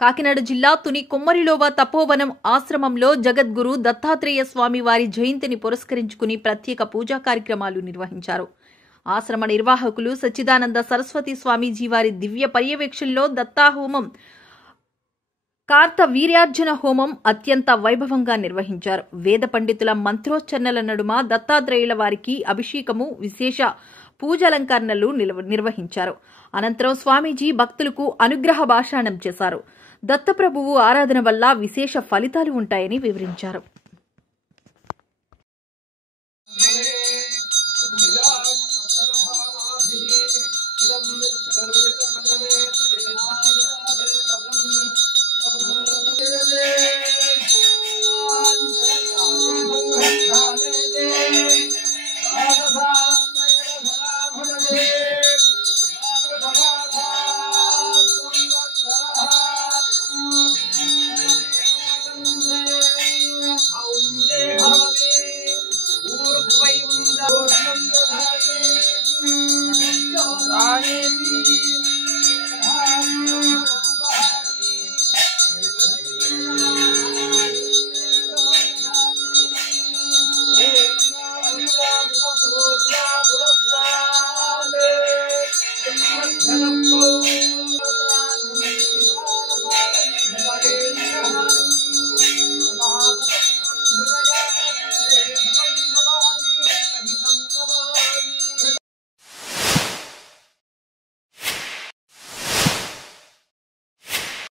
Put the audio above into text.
కాకినాడ జిల్లా తుని కొమ్మరిలోవ తపోవనం ఆశ్రమంలో జగద్గురు దత్తాత్రేయ స్వామి వారి జయంతిని పురస్కరించుకుని ప్రత్యేక పూజా కార్యక్రమాలు నిర్వహించారు. ఆశ్రమ నిర్వాహకులు సచ్చిదానంద సరస్వతి స్వామీజీ వారి దివ్య పర్యవేక్షణలో దత్తాహోమం, కార్త వీర్యార్జున హోమం అత్యంత వైభవంగా నిర్వహించారు. వేద పండితుల మంత్రోచ్చరణల నడుమ దత్తాత్రేయుల వారికి అభిషేకము, విశేష పూజాలంకరణలు నిర్వహించారు. అనంతరం స్వామీజీ భక్తులకు అనుగ్రహ భాషణం చేశారు. దత్తప్రభువు ఆరాధన వల్ల విశేష ఫలితాలు ఉంటాయని వివరించారు.